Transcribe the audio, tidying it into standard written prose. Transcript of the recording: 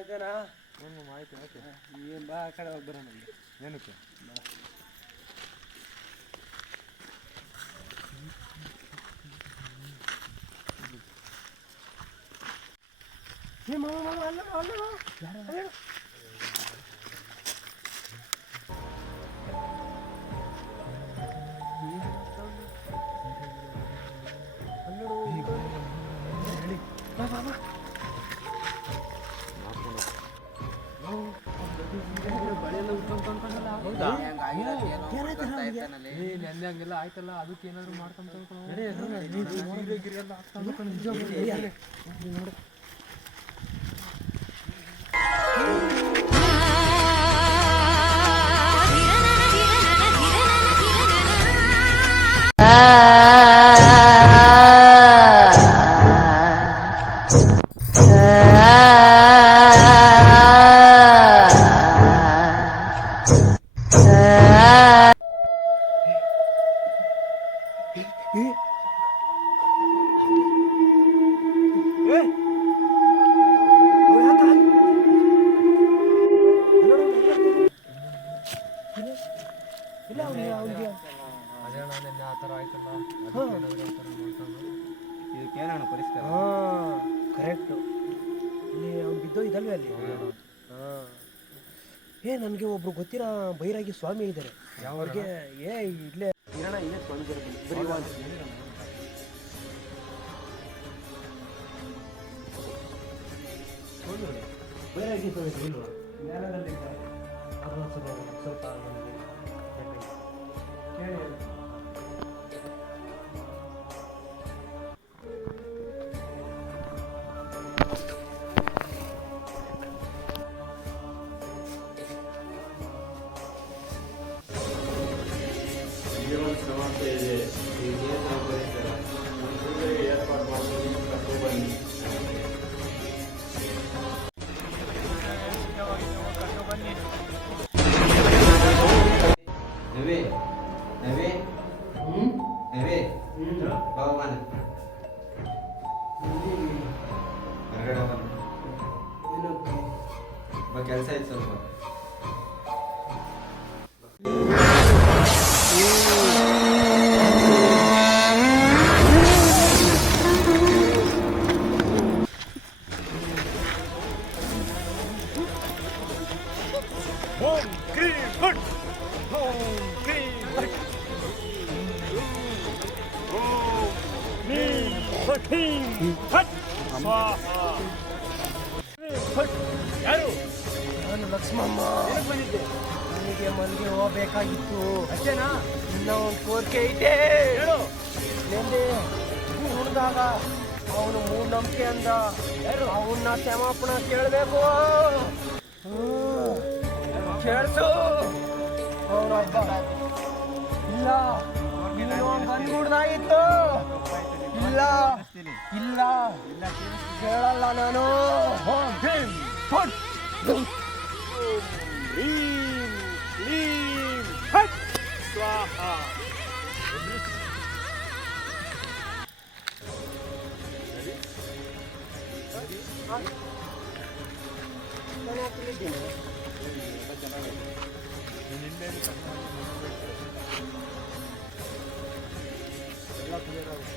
ಆಯ್ತೇನಾ? ಆಯ್ತು ಆಯ್ತು. ಏನು ಬಾ ಆ ಕಡೆ ಹೋಗಿ ಬರೋಣ. ಏನಕ್ಕೆ? ಬಾ. ಅಲ್ಲ ಹಂಗೆಲ್ಲ ಆಯ್ತಲ್ಲ, ಅದಕ್ಕೆ ಏನಾದ್ರು ಮಾಡ್ಕೊಂತ ಇದಕ್ಕೇನಣ್ಣ ಪರಿಷ್ಕಾರ? ಕರೆಕ್ಟು. ಇಲ್ಲಿ ಅವ್ನು ಬಿದ್ದೋ ಇದಲ್ವೇ ಅಲ್ಲಿ? ಹಾಂ. ನನಗೆ ಒಬ್ರು ಗೊತ್ತಿರೋ ಬೈರಾಗಿ ಸ್ವಾಮಿ ಇದ್ದಾರೆ. ಅವ್ರಿಗೆ ಇಲ್ಲೇ ಇರೋಣ, ಇಲ್ಲೇ ಸ್ವಾಮಿ ಬೈರಾಗಿ ಸ್ವಾಮಿ ಇಲ್ವಾ? ಜ್ಞಾನದಲ್ಲಿ ಅದು ಸ್ವಲ್ಪ ನನಗೆ ಕೇಳಿ. ಸಮಸ್ಯೆ ಇದೆ, ಈಗೇನು ಪರಿಷ್ಕಾರ ಏರ್ಪಾಡು ಮಾಡಿ ಕರ್ಕೊಂಡು ಬನ್ನಿ. ನವೇ ನವೇ ನವೇ ಭಗವಾನ ಹೊರಗಡೆ ಬನ್ನಿ, ಕೆಲಸ ಐತೆ ಸ್ವಲ್ಪ. ಓಂ ಕ್ರೀಂ ಫಟ್, ಓಂ ಕ್ರೀಂ ಫಟ್, ಓಂ ಕ್ರೀಂ ಫಟೀಂ ಫಟ್ ಸ್ವಾಹಾ. ಫಟ್. ಯಾರು? ನಾನು ಲಕ್ಷ್ಮಮ್ಮ. ಏನಕ್ಕೆ ಬಂದಿದ್ದೆ? ನನಗೆ ಮನೆಗೆ ಹೋಗ್ಬೇಕಾಗಿತ್ತು. ಅಷ್ಟೇನಾ? ಇನ್ನೂ ಒಂದು ಕೋರಿಕೆ ಐತೆ. ಹೇಳು. ನೆನ್ನೆ ಹುಡ್ದಾಗ ಅವನು ಮೂಢನಂಬಿಕೆ ಅಂದ. ಅವನ್ನ ಕ್ಷಮಾಪಣ ಕೇಳಬೇಕು. ಕೇಳಿಸು. ಅವನೊಬ್ಬ ಇಲ್ಲ, ಇನ್ನೂ ಬಂದ್ಬಿಡ್ದಾಗಿತ್ತು. ಇಲ್ಲ ಇಲ್ಲ ಕೇಳಲ್ಲ ನಾನು. ಓಂ ಕ್ರೀಂ ಫಟ್, ಓಂ ಕ್ರೀಂ ಕ್ಲೀಂ ಫಟ್ ಸ್ವಾಹಾ. ಎಲ್ಲ ಕ್ಲಿಯರ್ ಆಗುತ್ತೆ.